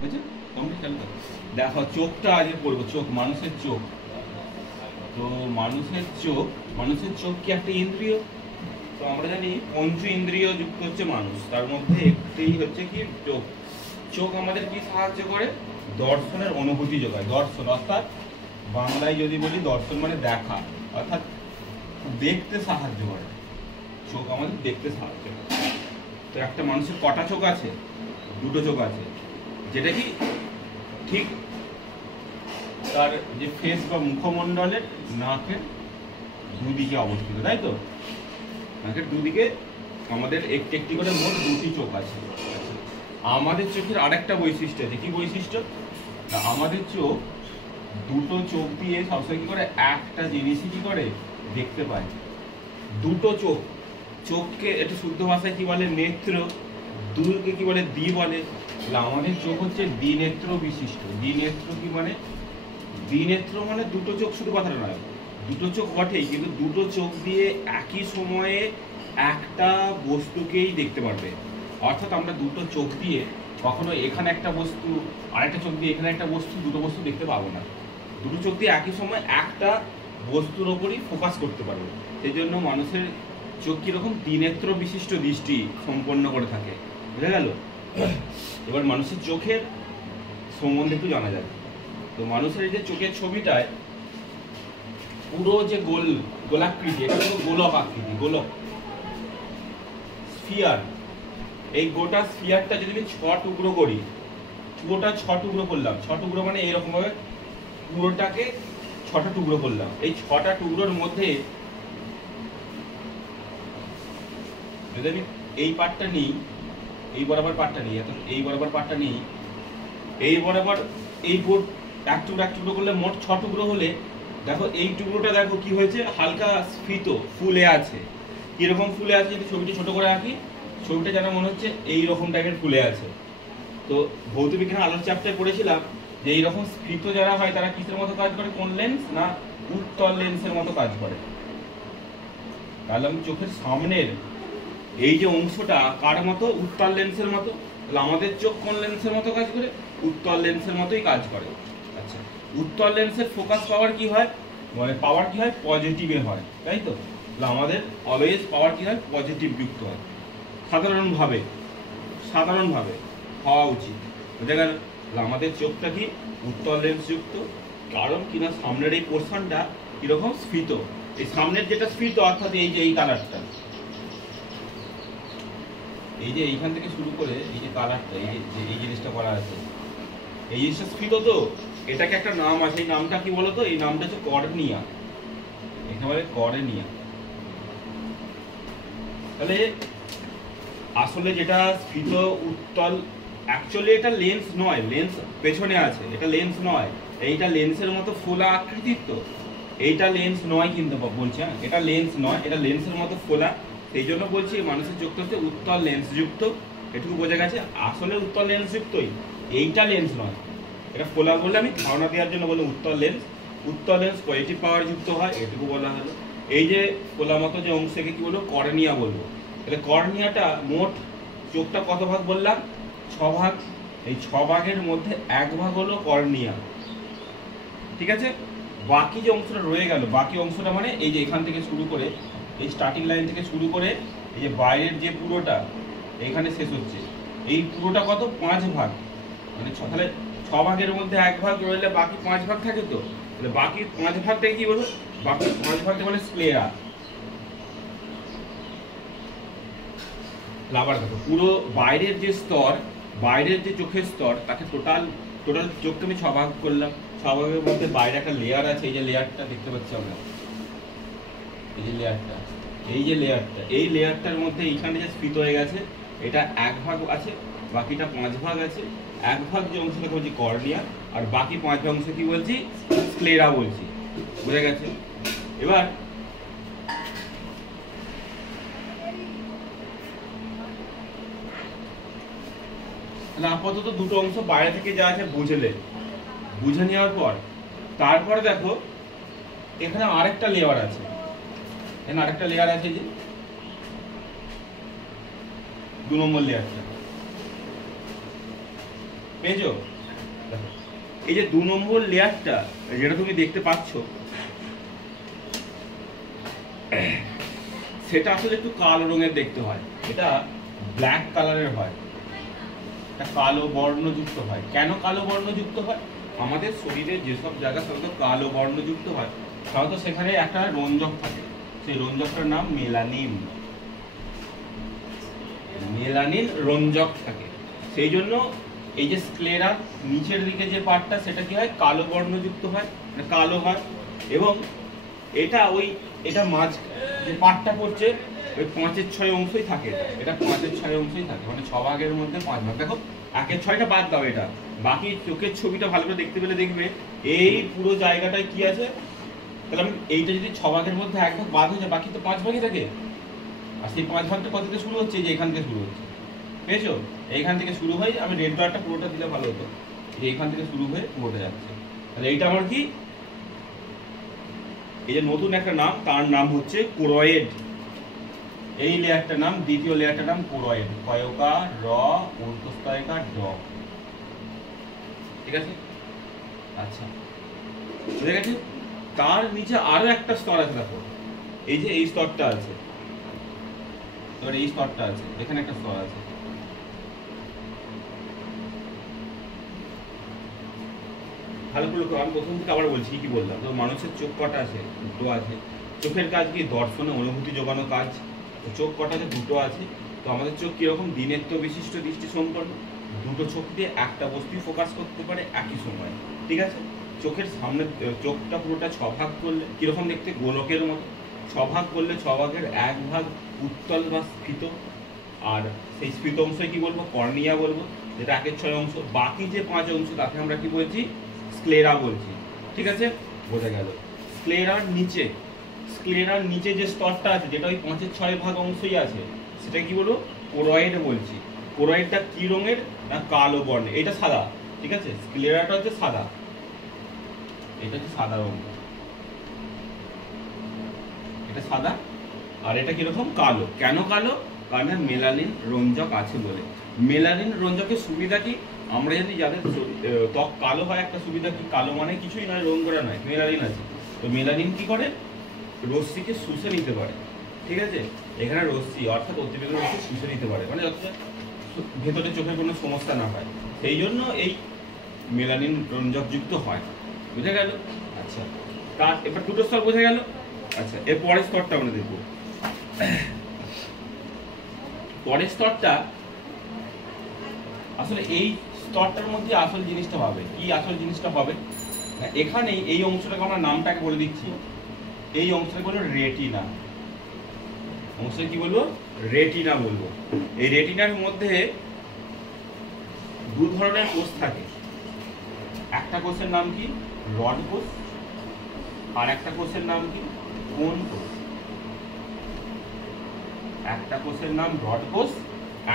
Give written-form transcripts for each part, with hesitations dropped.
বুঝছো? কমপ্লিট চালু করো। দেখো চোখটা আগে পড়বো, চোখ, মানুষের চোখ। তো মানুষের চোখ কি একটা ইন্দ্রিয়? তো আমরা জানি পঞ্চ ইন্দ্রিয় যুক্ত হচ্ছে মানুষ, তার মধ্যে একটি হচ্ছে কি চোখ। চোখ আমাদের কি সাহায্য করে? দর্শনের অনুভূতি যোগায়। দর্শন অর্থাৎ বাংলায় যদি বলি দর্শন মানে দেখা, অর্থাৎ দেখতে সাহায্য করে। চোখ আমাদের দেখতে সাহায্য করে। তো একটা মানুষের কটা চোখ আছে? দুটো চোখ আছে, যেটা কি ঠিক তার যে ফেস বা মুখমণ্ডলের নাকের দুদিকে অবস্থিত, তাই তো? নাকের দুদিকে আমাদের একটি একটি করে মোট দুটি চোখ আছে। আমাদের চোখের আরেকটা বৈশিষ্ট্য আছে। কি বৈশিষ্ট্য? আমাদের চোখ দুটো চোখ দিয়ে সবসময় কি করে একটা জিনিসই কি করে দেখতে পায়। দুটো চোখ, চোখকে একটু শুদ্ধ ভাষায় কি বলে? নেত্র। দুকে কি বলে? দ্বি বলে। আমাদের চোখ হচ্ছে দ্বিনেত্র বিশিষ্ট। দ্বিনেত্র কি মানে? দ্বিনেত্র মানে দুটো চোখ, শুধু কথাটা নয়, দুটো চোখ বটেই, কিন্তু দুটো চোখ দিয়ে একই সময়ে একটা বস্তুকেই দেখতে পারবে। অর্থাৎ আমরা দুটো চোখ দিয়ে কখনো এখানে একটা বস্তু, আরেকটা চোখ দিয়ে এখানে একটা বস্তু, দুটো বস্তু দেখতে পাবো না। দুটো চোখ দিয়ে একই সময় একটা বস্তুর ওপরই ফোকাস করতে পারবো। সেই জন্য মানুষের চোখ কিরকম? দ্বিনেত্র বিশিষ্ট দৃষ্টি সম্পন্ন করে থাকে। বুঝা গেল? এবার মানুষের চোখের সম্বন্ধে একটু জানা যাবে। তো মানুষের এই যে চোখের ছবিটায় পুরো যে গোলাকৃতি, এটা হলো গোলক আকৃতি, গোলক স্ফিয়ার। এই গোটা স্ফিয়ারটা যদি আমি 6 টুকরো করি, পুরোটা 6 টুকরো করলাম, 6 টুকরো মানে এইরকম ভাবে পুরোটাকে 6টা টুকরো করলাম। এই 6টা টুকরোর মধ্যে যদি আমি এই পার্টটা নিই, এই বরাবর পার্টটা নিই, এই বরাবর পার্টটা নিই, এই বরাবর এই বোর্ড এক টুকরো করলে মোট 6 টুকরো হলে দেখো এই টুকরোটা দেখো কি হয়েছে? হালকা স্ফীত, ফুলে আছে। কিরকম ফুলে আছে? যদি ছবিটি ছোট করে আঁকি, ছবিটা যেন মনে হচ্ছে এইরকম টাইপের ফুলে আছে। তো ভৌত বিজ্ঞানের আলোর চ্যাপ্টারে পড়েছিলাম যে এইরকম স্ফীত যারা হয় তারা কিসের মতো কাজ করে? কোন লেন্স? না উত্তল লেন্সের মতো কাজ করে। তাহলে আমি চোখের সামনের এই যে অংশটা কার মতো? উত্তল লেন্সের মতো। তাহলে আমাদের চোখ কোন লেন্সের মতো কাজ করে? উত্তল লেন্সের মতোই কাজ করে। আচ্ছা, উত্তল লেন্সের ফোকাস পাওয়ার কি হয়? মানে পাওয়ার কি হয়? পজিটিভে হয়, তাই তো? তাহলে আমাদের অলওয়েজ পাওয়ার কি হয়? পজিটিভ যুক্ত হয়। সাধারণভাবে হওয়া উচিত। বুঝা গেল? আমাদের চোখটা কি উত্তল লেন্স যুক্ত, কারণ কিনা সামনের এই পোর্শনটা কিরকম? স্ফীত। এই সামনের যেটা স্ফীত, অর্থাৎ এই যে এই কালারটা, এই যে এইখান থেকে শুরু করে এই যে কালারটা, এই জিনিসটা করা আছে, এই জিনিসটা স্ফীত। তো এটাকে একটা নাম আছে, এই নামটা কি বলতো? এই নামটা হচ্ছে কর্নিয়া। একেবারে কর্নিয়া। তাহলে আসলে যেটা স্ফীত উত্তল, অ্যাকচুয়ালি এটা লেন্স নয়, লেন্স পেছনে আছে, এটা লেন্স নয়। এইটা লেন্সের মতো ফোলা আকৃতির, তো এইটা লেন্স নয় কিন্তু বলছি, হ্যাঁ এটা লেন্স নয়, এটা লেন্সের মতো ফোলা। সেই জন্য বলছি মানুষের চোখটা হচ্ছে উত্তল লেন্স যুক্ত। এটুকু বোঝা গেছে? আসলে উত্তল লেন্স যুক্তই, এইটা লেন্স নয়। এটা ফোলা বললে আমি ধারণা দেওয়ার জন্য বললাম উত্তল লেন্স। উত্তল লেন্স পজিটিভ পাওয়ার যুক্ত হয়, এটুকু বলা হলো। এই যে ফোলা মতো যে অংশকে কি বলবো? কর্নিয়া বলবো। তাহলে কর্নিয়াটা মোট চোখটা কত ভাগ বললাম? 6 ভাগ। এই 6 ভাগের মধ্যে 1 ভাগ হলো কর্নিয়া, ঠিক আছে? বাকি যে অংশটা রয়ে গেল, বাকি অংশটা মানে এই যে এখান থেকে শুরু করে, এই স্টার্টিং লাইন থেকে শুরু করে এই যে বাইরের যে পুরোটা এখানে শেষ হচ্ছে, এই পুরোটা কত? 5 ভাগ। মানে তাহলে 6 ভাগের মধ্যে 1 ভাগ রইলে বাকি 5 ভাগ থাকে। তো তাহলে বাকি 5 ভাগটাকে কি বলবো? বাকি 5 ভাগটা বলে স্ক্লেরা। আবার দেখো, পুরো বাইরের যে স্তর, বাইরের যে চোখের স্তর, তাকে টোটাল চোখকে আমি 6 ভাগ করলাম। 6 ভাগের মধ্যে বাইরে একটা লেয়ার আছে, এই যে লেয়ারটা দেখতে পাচ্ছি আমরা, এই যে লেয়ারটা, এই লেয়ারটার মধ্যে এইখানে যে স্ফীত হয়ে গেছে, এটা 1 ভাগ আছে, বাকিটা 5 ভাগ আছে। 1 ভাগ যে অংশটাকে বলছি কর্নিয়া, আর বাকি 5 ভাগ অংশ কি বলছি? স্ক্লেরা বলছি। বুঝা গেছে? এবার আপাতত দুটো অংশ বাইরে থেকে যা আছে বুঝে নেওয়ার পর, তারপরে দেখো এখানে আরেকটা লেয়ার আছে, যে 2 নম্বর লেয়ারটা। পেয়েছো? এই যে 2 নম্বর লেয়ারটা যেটা তুমি দেখতে পাচ্ছ, সেটা আসলে একটু কালো রঙের দেখতে হয়, এটা ব্ল্যাক কালারের হয়, এটা কালো বর্ণযুক্ত হয়। কেন কালো বর্ণযুক্ত হয়? আমাদের শরীরে যেসব জায়গা সাধারণত কালো বর্ণযুক্ত হয়, সাধারণত সেখানে একটা রঞ্জক থাকে, সেই রঞ্জকটার নাম মেলানিন। মেলানিন রঞ্জক থাকে, সেই জন্য এই যে স্ক্লেরার নিচের দিকে যে পার্টটা সেটা কি হয়, কালো বর্ণযুক্ত হয়, মানে কালো হয়। এবং এটা মাঝ যে পার্টটা পড়ছে ওই 5/6 অংশই থাকে, এটা 5/6 অংশই থাকে, মানে 6 ভাগের মধ্যে 5 ভাগ। দেখো 1/6টা বাদ দাও, এটা বাকি চোখের ছবিটা ভালো করে দেখতে পেলে দেখবে এই পুরো জায়গাটায় কি আছে। তাহলে আমি এইটা যদি 6 ভাগের মধ্যে 1 ভাগ বাদ হয়ে যায়, বাকি তো 5 ভাগই থাকে। আর সেই 5 ভাগটা কত থেকে শুরু হচ্ছে, যে এখান থেকে শুরু হচ্ছে, পেয়েছো? এইখান থেকে শুরু হয়ে, আমি রেড কালারটা পুরোটা দিলে ভালো হতো, এইখান থেকে শুরু হয়ে পুরোটা যাচ্ছে। তাহলে এইটা আমার কি, এই যে নতুন একটা নাম, তার নাম হচ্ছে কোরয়েড। এই লেয়ারটার নাম, দ্বিতীয় লেয়ারটার নাম কোরয়েড, কয়কা র ঊর্ধ্বস্তয়কা ড, ঠিক আছে? আচ্ছা, বুঝে গেছে? তার নিচে আরো একটা স্তর আছে, দেখো এই যে এই স্তরটা আছে, এই স্তরটা আছে, এখানে একটা স্তর আছে। ভালো করে লক্ষ্য, আমি প্রথম থেকে আবার বলছি কি বললাম। তো মানুষের চোখ কটা আছে? দুটো আছে। চোখের কাজ কি? দর্শনে অনুভূতি যোগানো কাজ। তো চোখ কটা আছে? দুটো আছে। তো আমাদের চোখ কিরকম? দ্বিনেত্র বিশিষ্ট দৃষ্টি সম্পন্ন, দুটো চোখ দিয়ে একটা বস্তু ফোকাস করতে পারে একই সময়, ঠিক আছে? চোখের সামনে চোখটা পুরোটা 6 ভাগ করলে কিরকম দেখতে? গোলকের মতো। 6 ভাগ করলে 6 ভাগের 1 ভাগ উত্তল বা স্ফীত, আর সেই স্ফীত অংশই কি বলবো? কর্নিয়া বলবো, যেটা 1/6 অংশ। বাকি যে 5 অংশ তাকে আমরা কি বলছি? স্ক্লেরা বলছি, ঠিক আছে? বোঝা গেল? স্ক্লেরার নিচে যে স্তরটা আছে, যেটা ওই 5/6 ভাগ অংশই আছে, সেটা কি বলবো? কোরয়েড বলছি। কোরয়েডটা কি রঙের? না কালো বর্ণের। এটা সাদা, ঠিক আছে? স্ক্লেরাটা হচ্ছে সাদা, এটা হচ্ছে সাদা রঙ, এটা সাদা। আর এটা কিরকম? কালো। কেন কালো? কারণ মেলানিন রঞ্জক আছে বলে। মেলানিন রঞ্জকের সুবিধা কি? আমরা জানি যাদের ত্বক কালো হয়, একটা সুবিধা কি? কালো মানে কিছুই নয়, রং করা নয়, মেলানিন আছে। তো মেলানিন কি করে? রশ্মিকে শুষে নিতে পারে, ঠিক আছে? এখানে রশ্মি অর্থাৎ অতিবেগুনি রশ্মি শুষে নিতে পারে, মানে যাতে ভেতরে চোখের কোনো সমস্যা না হয়, সেই জন্য এই মেলানিন রঞ্জকযুক্ত হয়। বুঝা গেল? আচ্ছা, তার এবার দুটো স্তর বোঝা গেল। আচ্ছা, এর পরের স্তরটা আমরা দেখব। পরের স্তরটা আসলে এই স্তরটার মধ্যে আসল জিনিসটা হবে কি? আসল জিনিসটা হবে এখানেই, এই অংশটাকে আমরা নামটাকে বলে দিচ্ছি, এই অংশটাকে বলবো রেটিনা। অংশটা কি বলবো? রেটিনা বলবো। এই রেটিনার মধ্যে দু ধরনের কোষ থাকে। একটা কোষের নাম কি? রড কোষ, আর একটা কোষের নাম কি? কোন কোষ। একটা কোষের নাম রড কোষ,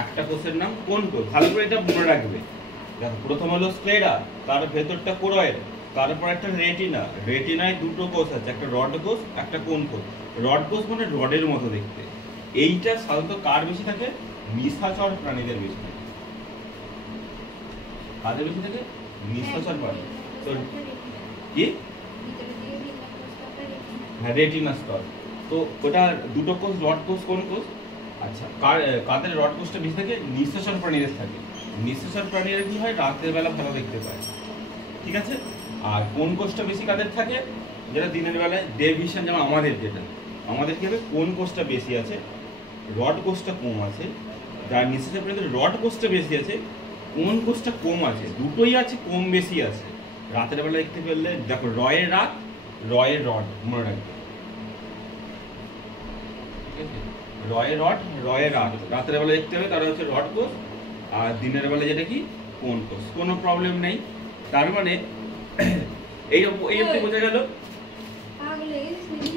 একটা কোষের নাম কোন কোষ। ভালো করে এটা মনে রাখবে। দেখো, প্রথম হলো স্ক্লেরা, তার ভেতরটা কোরয়েড, তারপর একটা রেটিনা। রেটিনায় দুটো কোষ আছে, একটা রড কোষ, একটা কোন কোষ। রড কোষ মানে রডের মতো দেখতে। এইটা সাধারণত কার বেশি থাকে? নিশাচর প্রাণীদের বেশি থাকে। কাদের বেশি থাকে? নিশাচর প্রাণী। তো কি? হ্যাঁ, রেটিনা স্তর। তো ওটা দুটো কোষ, রড কোষ, কোন কোষ। আচ্ছা, কাদের রড কোষটা বেশি থাকে? নিঃশ্বাসন প্রাণীদের থাকে। নিঃশ্বাসন প্রাণীরা কি হয়? রাতের বেলা ভালো দেখতে পায়, ঠিক আছে? আর কোন কোষটা বেশি কাদের থাকে? যেটা দিনের বেলায় ডে ভিশন, যেমন আমাদের, যেটা আমাদের কি হবে? কোন কোষটা বেশি আছে, রড কোষটা কম আছে। যার নিঃশ্বাসন প্রাণীদের রড কোষটা বেশি আছে, কোন কোষটা কম আছে। দুটোই আছে, কম বেশি আছে। রাতের বেলা দেখতে পেলে দেখো, রয়ের রাত, রয়ের রড, মনে রাখবে, ঠিক আছে? রয়ের রড, রয়ের রাত। রাতের বেলা দেখতে হবে, তারা হচ্ছে রড কোষ, আর দিনের বেলা যেটা কি? কোন কোষ। কোনো প্রবলেম নেই। তার মানে এই অবধি বোঝা গেল।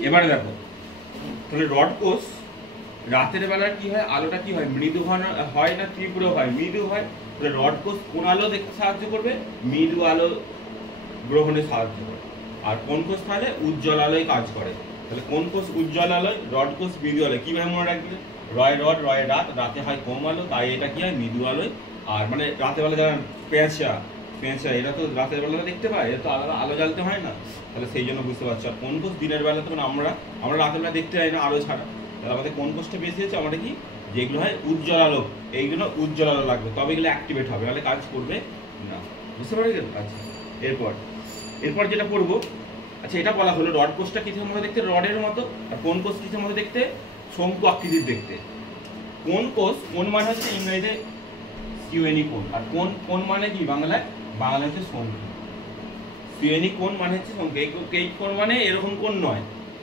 এবারে দেখো, তাহলে রড কোষ রাতের বেলা কি হয়? আলোটা কি হয়? মৃদু হয় না তীব্র হয়? মৃদু হয়। তাহলে রড কোষ কোন আলো দেখতে সাহায্য করবে? মৃদু আলো গ্রহণে সাহায্য করে। আর কোন কোষ তাহলে উজ্জ্বল আলোয় কাজ করে। তাহলে কোন কোষ উজ্জ্বল আলোয়, রড কোষ মৃদু আলোয়। কিভাবে মনে রাখবে? রয় রড, রয় রাত। রাতে হয় কম আলো, তাই এটা কি হয়? মৃদু আলোয় আর মানে রাতের বেলা যারা পেঁচা পেঁচা এরা তো রাতের বেলা দেখতে পায়, এরা তো আলাদা আলো জ্বালতে হয় না, তাহলে সেই জন্য বুঝতে পারছো। আর কোন কোষ দিনের বেলা তো মানে আমরা রাতের বেলা দেখতে পাই না আলো ছাড়া, তাহলে আমাদের কোন কোষটা বেশি হচ্ছে, আমাদের কি যেগুলো হয় উজ্জ্বল আলো, এইগুলো উজ্জ্বল আলো লাগবে তবে এগুলো অ্যাক্টিভেট হবে, নাহলে কাজ করবে না। বুঝতে পারি গেল? আচ্ছা এরপর যেটা পড়বো, আচ্ছা এটা বলা হলো রড কোষটা কিসের মতো দেখতে? রডের মতো। আর কোন কোষ কিসের মতো দেখতে? শঙ্কু আকৃতির দেখতে। কোন কোষ, কোন মানে হচ্ছে ইংরেজিতে সিউএনি কোণ, আর কোন মানে কি বাংলায় হচ্ছে শঙ্কু। সিউএনি কোণ মানে হচ্ছে শঙ্কু। এই কোণ মানে এরকম কোণ নয়,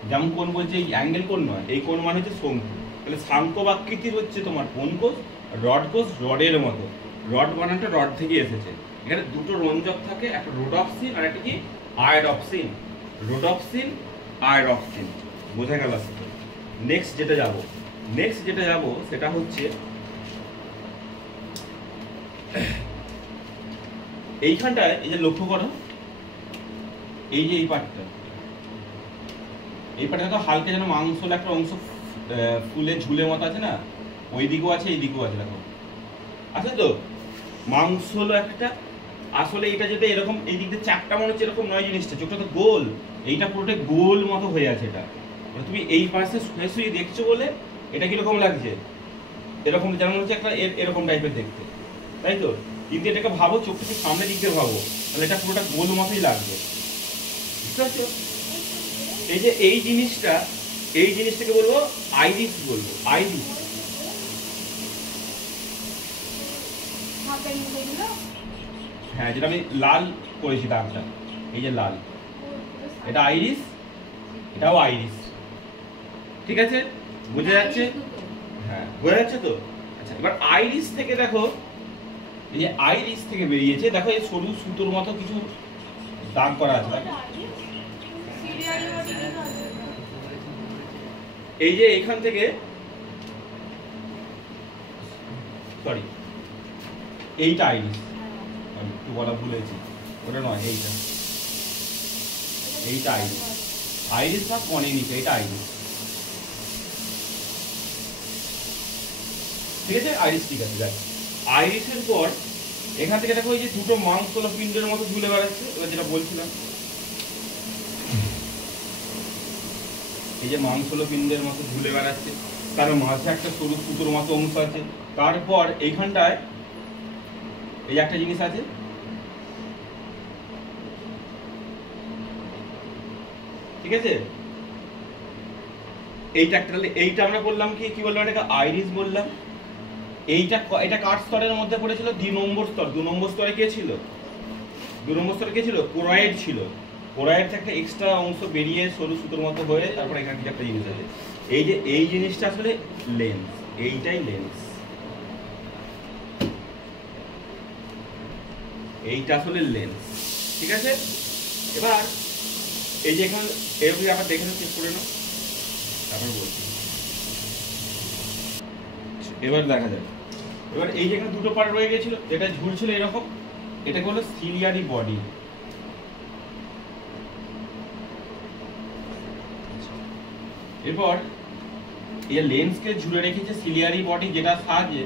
যেমন কোণ বলছে এই অ্যাঙ্গেল কোণ নয়, এই কোণ মানে হচ্ছে শঙ্কু। তাহলে শঙ্কু আকৃতির হচ্ছে তোমার কোন কোষ, রড কোষ রডের মতো। রড বানানটা রড থেকে এসেছে। এখানে দুটো রঞ্জক থাকে, একটা রোডপসিন আর একটা কি আয়োডপসিন। রোডপসিন আয়োডপসিন, বোঝা গেল? নেক্সট যেটা যাব সেটা হচ্ছে এইখানটায়, এই যে লক্ষ্য করো, এই যে এই পার্টটা তো হালকা যেন মাংসল একটা অংশ ফুলে ঝুলে মতো আছে না, ওই দিকেও আছে এই দিকেও আছে, দেখো আছে তো মাংসল একটা। আসলে এটা যেটা এরকম এই দিক দিয়ে চারটা মনে হচ্ছে এরকম নয়, জিনিসটা চোখটা তো গোল, এইটা পুরোটা গোল মতো হয়ে আছে। এটা তুমি এই পাশে শুয়ে দেখছো বলে এটা কিরকম লাগছে, এরকম যেমন হচ্ছে একটা এরকম টাইপের দেখতে, তাই তো? কিন্তু এটাকে ভাবো চোখটাকে সামনের দিক দিয়ে ভাবো, তাহলে এটা পুরোটা গোল মতোই লাগবে। বুঝতে পারছো? এই যে এই জিনিসটাকে বলবো আইরিস, বলবো আইরিস। হ্যাঁ, যেটা আমি লাল করেছি দাগটা, এই যে লাল, এটা আইরিস, এটাও আইরিস। ঠিক আছে, বোঝা যাচ্ছে? হ্যাঁ, বোঝা যাচ্ছে তো? আচ্ছা, এবার আইরিস থেকে দেখো, এই যে আইরিস থেকে বেরিয়েছে, দেখো এই সরু সুতোর মতো কিছু দাগ করা আছে। এই যে এখান থেকে, সরি এইটা আইরিস, আমি একটু বলা ভুলেছি, ওটা নয়, এইটা আইরিস বা কনিনিকা, এটা আইরিস। ঠিক আছে, আইরিস ঠিক আছে। দেখ আইরিসের পর এখান থেকে দেখো এই যে দুটো মাংসল পিণ্ডের মতো ঝুলে বেড়াচ্ছে, এবার যেটা বলছিলাম, এই যে মাংসল পিণ্ডের মতো ঝুলে বেড়াচ্ছে, তার মাঝে একটা সরু সুতোর মতো অংশ আছে। তারপর এইখানটায় এই একটা জিনিস আছে, ঠিক আছে? এইটা আমরা বললাম কি বললাম, এটাকে আইরিস বললাম। এটা কার স্তরের মধ্যে পড়েছিল? 2 নম্বর স্তর। 2 নম্বর স্তরে কে ছিল? 2 নম্বর স্তরে কে ছিল? কোরয়েড ছিল। কোরয়েড থেকে এক্সট্রা অংশ বেরিয়ে সরু সুতোর মতো হয়ে তারপর এখানে একটা জিনিস আছে, এই যে এই জিনিসটা আসলে লেন্স, এইটাই লেন্স, এইটা আসলে লেন্স। ঠিক আছে, এবার এই যে এখানে এরকম আবার দেখে চেক করে নাও, তারপর বলছি। এবার দেখা যাবে, এবার এই যেখানে দুটো পার্ট রয়ে গেছিল, এটা ঝুলছিল এরকম, এটাকে বলো সিলিয়ারি বডি। এরপর এই লেন্সকে ঝুলে রেখেছে সিলিয়ারি বডি, যেটা সাহায্যে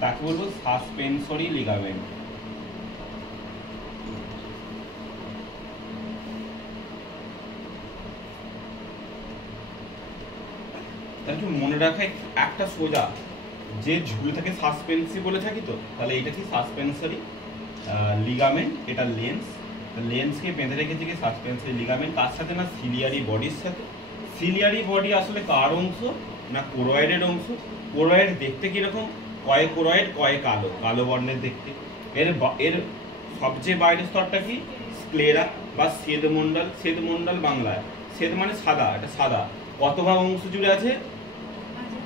তাকে বলবো সাসপেনসরি লিগামেন্ট। তাহলে মনে রাখা একটা সোজা যে ঝুলে থাকে সাসপেন্সি বলে থাকি তো, তাহলে এটা কি সাসপেন্সরি লিগামেন্ট, এটা লেন্স। লেন্সকে বেঁধে রেখেছে কি সাসপেন্সরি লিগামেন্ট, তার সাথে না সিলিয়ারি বডির সাথে। সিলিয়ারি বডি আসলে কার অংশ না কোরয়েডের অংশ। কোরয়েড দেখতে কিরকম? কয়ে কোরয়েড কয়ে কালো, কালো বর্ণের দেখতে। এর সবচেয়ে বাইরের স্তরটা কি? স্ক্লেরা বা শ্বেতমণ্ডল। শ্বেতমণ্ডল বাংলায় শ্বেত মানে সাদা, এটা সাদা। কত ভাগ অংশ জুড়ে আছে?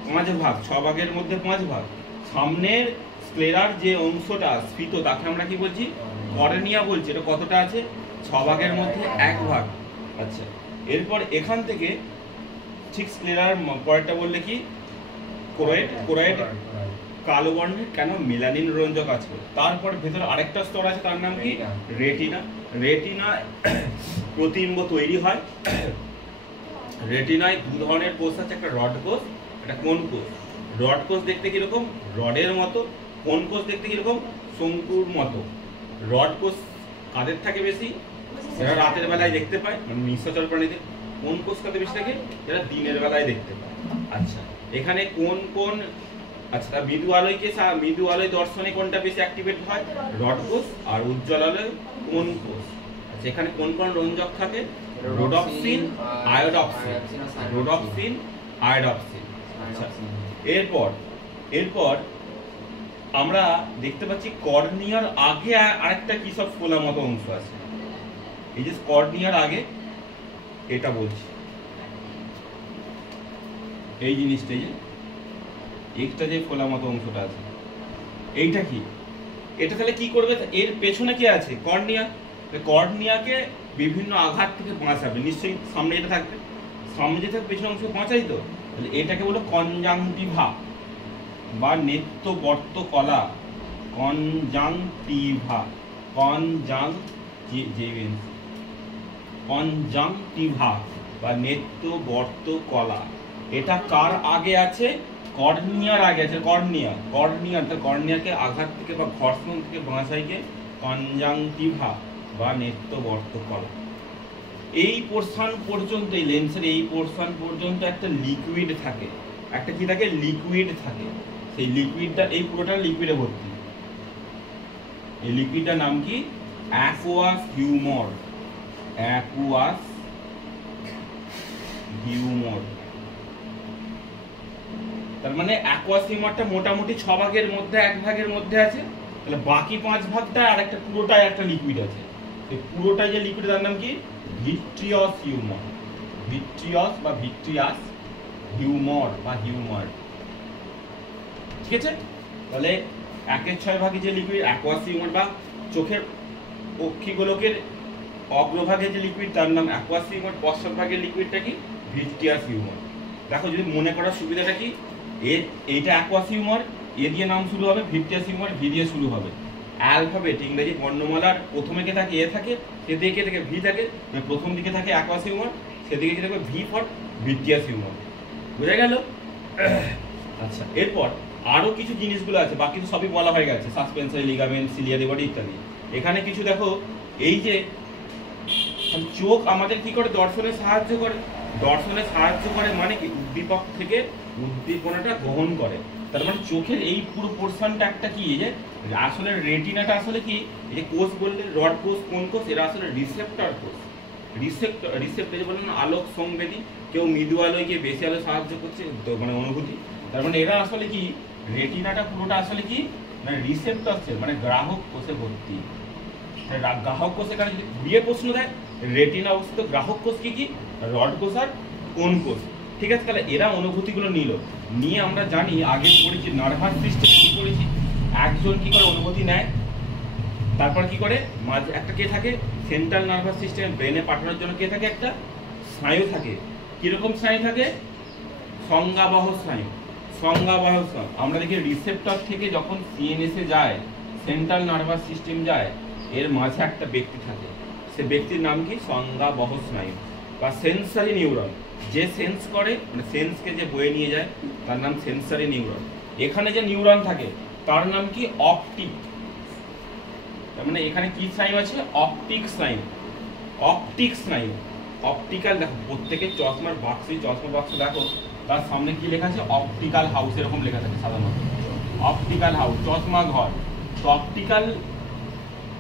5 ভাগ। 6 ভাগের মধ্যে 5 ভাগ। সামনের স্ক্লেরার যে অংশটা স্ফীত, তাকে আমরা কি বলছি? কর্নিয়া বলছি। এটা কতটা আছে? 6 ভাগের মধ্যে 1 ভাগ। আচ্ছা, এরপর এখান থেকে ঠিক স্ক্লেরার পরেরটা বললে কি? কোরয়েড। কোরয়েড কালো বর্ণের, কেন? মেলানিন রঞ্জক আছে। তারপর ভেতরে আরেকটা স্তর আছে, তার নাম কি? রেটিনা। রেটিনা প্রতিবিম্ব তৈরি হয়। রেটিনায় 2 ধরনের কোষ আছে, একটা রড কোষ, একটা কোন কোষ। রড কোষ দেখতে কিরকম? রডের মতো। কোন কোষ দেখতে কিরকম? শঙ্কুর মতো। রড কোষ কাদের থাকে বেশি? যারা রাতের বেলায় দেখতে পায়, মানে নিঃসচল প্রাণীদের। কোন কোষ কাদের বেশি থাকে? যারা দিনের বেলায় দেখতে পায়। আচ্ছা, এখানে কোন কোন, আচ্ছা মৃদু আলোয় দর্শনে কোনটা বেশি অ্যাক্টিভেট হয়? রড কোষ। আর উজ্জ্বল আলোয় কোন কোষ? আচ্ছা, এখানে কোন কোন রঞ্জক থাকে? রোডপসিন, আয়োডপসিন। আচ্ছা, এরপর আমরা দেখতে পাচ্ছি কর্নিয়ার আগে আরেকটা কি সব ফোলা মতো অংশ আছে। এই যে কর্নিয়ার আগে, এটা বলছি, এই জিনিসটা, যে একটা যে ফোলা মতো অংশটা আছে, এইটা কি? এটা তাহলে কি করবে? এর পেছনে কি আছে? কর্নিয়া। কর্নিয়াকে বিভিন্ন আঘাত থেকে বাঁচাবে। নিশ্চয়ই সামনে এটা থাকবে, সামনে যে থাকবে পেছনের অংশ বাঁচাই তো। তাহলে এটাকে বলো কনজাংটিভা বা নেত্রবর্ত কলা। কনজাংটিভা বা নেত্রবর্ত কলা। এটা কার আগে আছে? কর্নিয়ার আগে আছে। কর্নিয়াকে আঘাত থেকে বা ঘর্ষণ থেকে বাঁচাইকে কনজাংটিভা বা নেত্রবর্ত কলা। এই পোরশন পর্যন্ত, এই লেন্সের এই পোরশন পর্যন্ত একটা লিকুইড থাকে। একটা কি থাকে? লিকুইড থাকে। সেই লিকুইডটা, এই পুরোটা লিকুইডে ভর্তি। এই লিকুইডটার নাম কি? Aqueous humour. তার মানে অ্যাকুয়াস হিউমারটা মোটামুটি 6 ভাগের মধ্যে 1 ভাগের মধ্যে আছে। তাহলে বাকি 5 ভাগটা আর একটা পুরোটাই একটা লিকুইড আছে। এই পুরোটাই যে লিকুইড, তার নাম কি? Vitreous humour. Vitreous humour. ঠিক আছে? তাহলে 1/6 ভাগে যে লিকুইড অ্যাকুয়াস হিউমার, বা চোখের অক্ষিগোলকের অগ্রভাগে যে লিকুইড তার নাম অ্যাকুয়াস হিউমার। পশ্চাৎ ভাগের লিকুইডটা কি? Vitreous humour. দেখো, যদি মনে করার সুবিধাটা কি, এইটা অ্যাকুয়াস হিউমার, এ দিয়ে নাম শুরু হবে, ভিট্রিয়াস হিউমার ভি দিয়ে শুরু হবে। অ্যালফাবেট ইংরেজি বর্ণমালার প্রথমে কে থাকে? এ থাকে। সেদিকে কে থাকে? ভি থাকে। প্রথম দিকে থাকে অ্যাকুয়াস হিউমার, সেদিকে কি থাকবে? V for vitreous humour. বুঝা গেল? আচ্ছা, এরপর আরো কিছু জিনিসগুলো আছে, বাকি তো সবই বলা হয়ে গেছে, সাসপেন্সরি লিগামেন্ট, সিলিয়ারি বডি ইত্যাদি। এখানে কিছু দেখো, এই যে চোখ আমাদের কি করে? দর্শনে সাহায্য করে। মানে কি? উদ্দীপক থেকে উদ্দীপনাটা গ্রহণ করে। তার মানে চোখের এই পুরো পোরশনটা একটা কি, যে আসলে রেটিনাটা আসলে কি, এই যে কোষ বললে রড কোষ, কোন কোষ? এরা আসলে রিসেপ্টর কোষ। রিসেপ্টর যে বললেন আলোক সংবেদী, কেউ মৃদু আলোয়, কেউ বেশি আলো সাহায্য করছে, তো মানে অনুভূতি। তার মানে এরা আসলে কি, রেটিনাটা পুরোটা আসলে কি, মানে রিসেপ্টর সেল, মানে গ্রাহক কোষে ভর্তি। গ্রাহক কোষ, এখানে যদি ঘুরিয়ে প্রশ্ন দেয়, রেটিনা অবস্থিত গ্রাহক কোষ কি? রড কোষ আর কোন কোষ। ঠিক আছে? তাহলে এরা অনুভূতিগুলো নিয়ে আমরা জানি, আগে পড়েছি নার্ভাস সিস্টেম কি করেছি। একজন কি করে অনুভূতি নেয়, তারপর কি করে মাঝে একটা কে থাকে? সেন্ট্রাল নার্ভাস সিস্টেম, ব্রেনে পাঠানোর জন্য কে থাকে? একটা স্নায়ু থাকে। কিরকম স্নায়ু থাকে? সংজ্ঞাবহ স্নায়ু। আমরা দেখি রিসেপ্টর থেকে যখন সিএনএসে যায়, সেন্ট্রাল নার্ভাস সিস্টেম যায়, এর মাঝে একটা ব্যক্তি থাকে। সে ব্যক্তির নাম কি? সংজ্ঞাবহ স্নায়ু বা সেন্সরি নিউরন। যে সেন্স করে, মানে সেন্সকে যে বয়ে নিয়ে যায়, তার নাম সেন্সরি নিউরন। এখানে যে নিউরন থাকে তার নাম কি? অপটিক। তার মানে এখানে কি স্নায়ু আছে? অপটিক স্নায়ু। অপটিক্যাল, দেখো প্রত্যেকের চশমার বাক্স দেখো, তার সামনে কি লেখা আছে? অপটিক্যাল হাউস, এরকম লেখা থাকে সাধারণত। অপটিক্যাল হাউস, চশমা ঘর। তো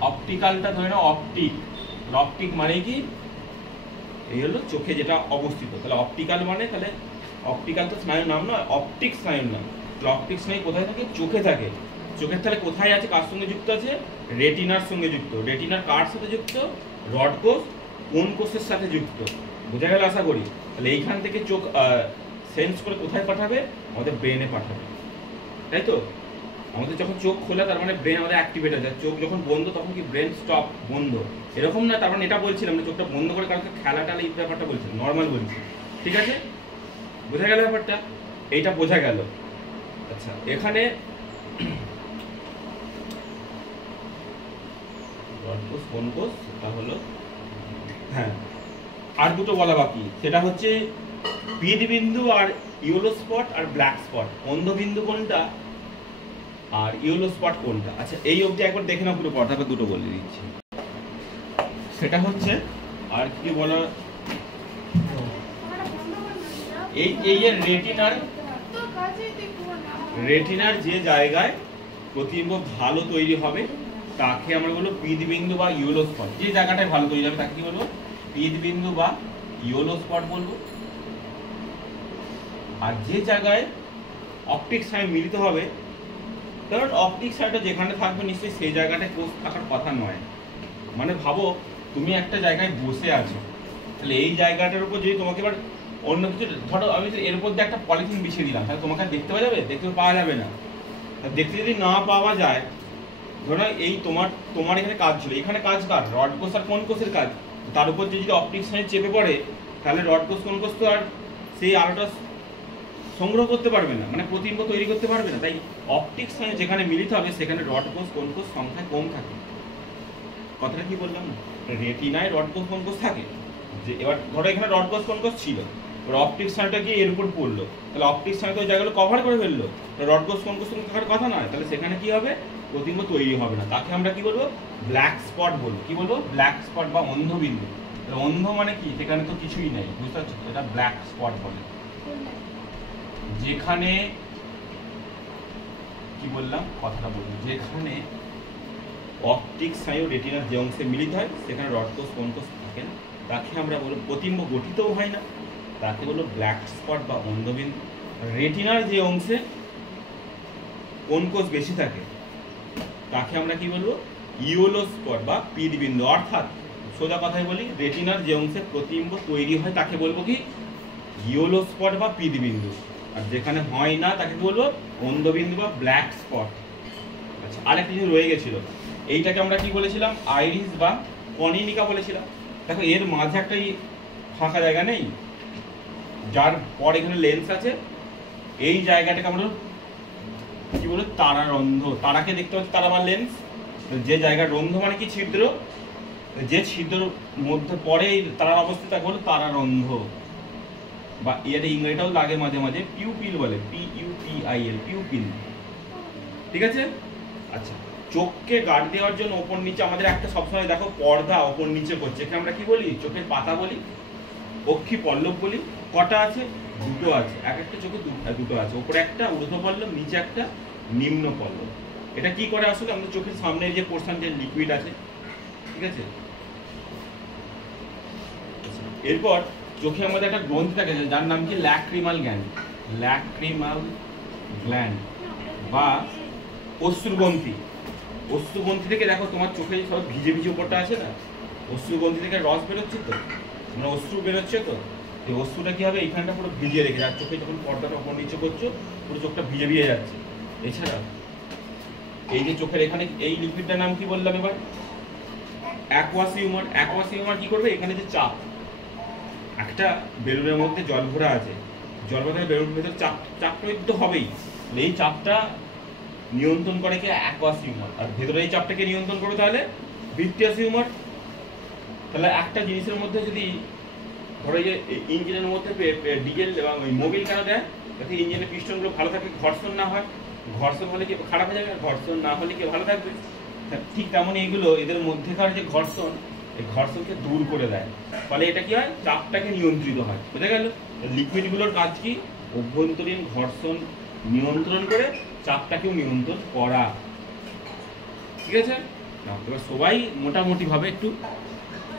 অপটিক্যালটা ধরে নাও অপটিক মানে কি? এই হলো চোখে যেটা অবস্থিত। তাহলে অপটিক্যাল মানে, তাহলে অপটিক্যাল তো স্নায়ুর নাম নয়, অপটিক স্নায়ুর নাম। অপটিক স্নায়ু কোথায় থাকে? চোখে থাকে। চোখের তাহলে কোথায় আছে? কার সঙ্গে যুক্ত আছে? রেটিনার সঙ্গে যুক্ত। রেটিনার কার সাথে যুক্ত? রড কোষ। কোন কোষের সাথে যুক্ত? বোঝা গেল আশা করি। তাহলে এইখান থেকে চোখ সেন্স করে কোথায় পাঠাবে? আমাদের ব্রেনে পাঠাবে, তাই তো? আমাদের যখন চোখ খোলা, তার মানে ব্রেন আমাদের অ্যাক্টিভেট হয়ে যায়। চোখ যখন বন্ধ, তখন কি ব্রেন স্টপ, বন্ধ, এরকম না। তার মানে এটা বলছিলাম না চোখটা বন্ধ করে কারণ খেলাটা এই ব্যাপারটা বলছিলাম, নর্মাল বলছি। ঠিক আছে? বোঝা গেল ব্যাপারটা? এইটা বোঝা গেল। আচ্ছা, এখানে কোন কোষ? সেটা হলো, হ্যাঁ, আর দুটো বলা বাকি, সেটা হচ্ছে পিট বিন্দু আর ইয়েলো স্পট আর ব্ল্যাক স্পট। অন্ধবিন্দু কোনটা? আর ইয়েলো স্পট কোনটা। আচ্ছা এই অবধি একবার দেখে নাও পুরো পড়া, তারপর দুটো বলে দিচ্ছি। সেটা হচ্ছে আর কি বলা, এই যে রেটিনার যে জায়গায় প্রতিবিম্ব ভালো তৈরি হবে তাকে আমরা বলবো পীতবিন্দু বা ইয়েলো স্পট। যে জায়গাটায় ভালো তৈরি হবে তাকে কি বলবো, পীতবিন্দু বা ইয়েলো স্পট বলবো। আর যে জায়গায় অপটিক সাইড মিলিত হবে, কারণ অপটিক সাইডটা যেখানে থাকবে নিশ্চয়ই সেই জায়গাটায় কোষ থাকার কথা নয়। মানে ভাবো তুমি একটা জায়গায় বসে আছো, তাহলে এই জায়গাটার উপর যদি তোমাকে এবার অন্য কিছু, ধরো আমি এর উপর দিয়ে একটা পলিথিন বিছিয়ে দিলাম, তাহলে তোমাকে দেখতে পাওয়া যাবে? দেখতে পাওয়া যাবে না। দেখতে যদি না পাওয়া যায়, ধরো এই তোমার এখানে কাজ ছিল, এখানে কাজ কার? রড কোষ আর কোন কোষের কাজ। তার উপর যদি অপটিক সাইড চেপে পড়ে, তাহলে রড কোষ কোন কোষ তো আর সেই আলোটা সংগ্রহ করতে পারবে না, মানে প্রতিবিম্ব তৈরি করতে পারবে না। তাই অপটিক সাইড যেখানে মিলিত হবে সেখানে রড কোষ কোন কোষ সংখ্যা কম থাকে। কথাটা কি বললাম? রেটিনায় রড কোষ কোন কোষ থাকে, যে এবার ধরো এখানে রড কোষ কোন কোষ ছিল, এবার অপটিক সাইডটা গিয়ে এর উপর পড়লো, তাহলে অপটিক সাইড ওই জায়গাগুলো কভার করে ফেললো, রড কোষ কোন কোষ থাকার কথা নয়, তাহলে সেখানে কি হবে, প্রতিবিম্ব তৈরি হবে না। তাকে আমরা কি বলবো, ব্ল্যাক স্পট বলবো। কি বলবো? ব্ল্যাক স্পট বা অন্ধবিন্দু। অন্ধ মানে কি, সেখানে তো কিছুই নেই, বুঝতে পারছো? এটা ব্ল্যাক স্পট বলে। যেখানে কি বললাম, কথাটা বলবো, যেখানে অপটিক সাইড রেটিনার যে অংশে মিলিত হয় সেখানে রড কোষ কোন কোষ থাকে না, তাকে আমরা বলবো প্রতিবিম্ব গঠিতও হয় না, তাকে বলবো ব্ল্যাক স্পট বা অন্ধবিন্দু। রেটিনার যে অংশে কোন কোষ বেশি থাকে তাকে আমরা কি বলবো, ইয়েলো স্পট বা পীতবিন্দু। অর্থাৎ সোজা কথায় বলি, রেটিনার যে অংশে প্রতিবিম্ব তৈরি হয় তাকে বলবো কি, ইয়েলো স্পট বা পীতবিন্দু। আর যেখানে হয় না তাকে কি বলবো, অন্ধবিন্দু বা ব্ল্যাক স্পট। আচ্ছা আরেকটা জিনিস রয়ে গেছিল, এইটাকে আমরা কি বলেছিলাম, আইরিস বা কনিনিকা বলেছিলাম। দেখো এর মাঝে একটা ফাঁকা জায়গা নেই, যার পর এখানে লেন্স আছে, এই জায়গাটাকে আমরা কি বলবো, তারারন্ধ্র। তারাকে দেখতে পাচ্ছি, তারা আমার লেন্স। যে জায়গা রন্ধ্র মানে কি, ছিদ্র, যে ছিদ্রের মধ্যে পরে তারার অবস্থিত তাকে বলো তারারন্ধ্র, বা এর ইংরেজিটাও লাগে মাঝে মাঝে, পিউপিল বলে, PUPIL, পিউপিল। ঠিক আছে। আচ্ছা চোখকে গার্ড দেওয়ার জন্য ওপর নিচে আমাদের একটা সবসময় দেখো পর্দা ওপর নিচে করছে, এখানে আমরা কি বলি, চোখের পাতা বলি, অক্ষি পল্লব বলি। কটা আছে? দুটো আছে, এক একটা চোখে দুটো আছে, ওপরে একটা ঊর্ধ্ব পল্লব, নিচে একটা নিম্ন পল্লব। এটা কি করে, আসলে আমাদের চোখের সামনে যে পোর্শন, যে লিকুইড আছে, ঠিক আছে। এরপর চোখে আমাদের একটা গ্রন্থি থাকে যার নাম কি, ল্যাক্রিমাল গ্ল্যান্ড। ল্যাক্রিমাল গ্ল্যান্ড বা অশ্রুগ্রন্থি। অশ্রুগ্রন্থি থেকে দেখো তোমার চোখে সব ভিজে ভিজে উপরটা আছে না, অশ্রুগ্রন্থি থেকে রস বেরোচ্ছে তো, মানে অশ্রু বেরোচ্ছে তো, এই অশ্রুটা কি হবে, এইখানটা পুরো ভিজিয়ে রেখে, আর চোখে যখন পর্দাটা ওপর নিচে করছো পুরো চোখটা ভিজে ভিজে যাচ্ছে। এছাড়া এই যে চোখের এখানে এই লিকুইডটার নাম কি বললাম এবার, অ্যাকুয়াস হিউমার। অ্যাকুয়াস হিউমার কি করবে, এখানে যে চাপ, একটা বেলুনের মধ্যে জল ভরা আছে, জল ভরা বেলুনের ভেতরে চাপটা তো হবেই, এই চাপটা নিয়ন্ত্রণ করে কি, অ্যাকুয়াস হিউমার। আর ভেতরে এই চাপটাকে নিয়ন্ত্রণ করে তাহলে ভিট্রিয়াস হিউমার। তাহলে একটা জিনিসের মধ্যে যদি ধরো যে ইঞ্জিনের মধ্যে ডিজেল এবং ওই মোবিল কেন দেয়, যাতে ইঞ্জিনের পিস্টনগুলো ভালো থাকে, ঘর্ষণ না হয়। ঘর্ষণ হলে কি খারাপ হয়ে যাবে, ঘর্ষণ না হলে কি ভালো থাকবে। ঠিক তেমন এইগুলো এদের মধ্যেকার যে ঘর্ষণ, এই ঘর্ষণকে দূর করে দেয়, ফলে এটা কি হয়, চাপটাকে নিয়ন্ত্রিত হয়। বুঝা গেল? লিকুইডগুলোর কাজ কি, অভ্যন্তরীণ ঘর্ষণ নিয়ন্ত্রণ করে চাপটাকেও নিয়ন্ত্রণ করা। ঠিক আছে। এবার সবাই মোটামুটি ভাবে একটু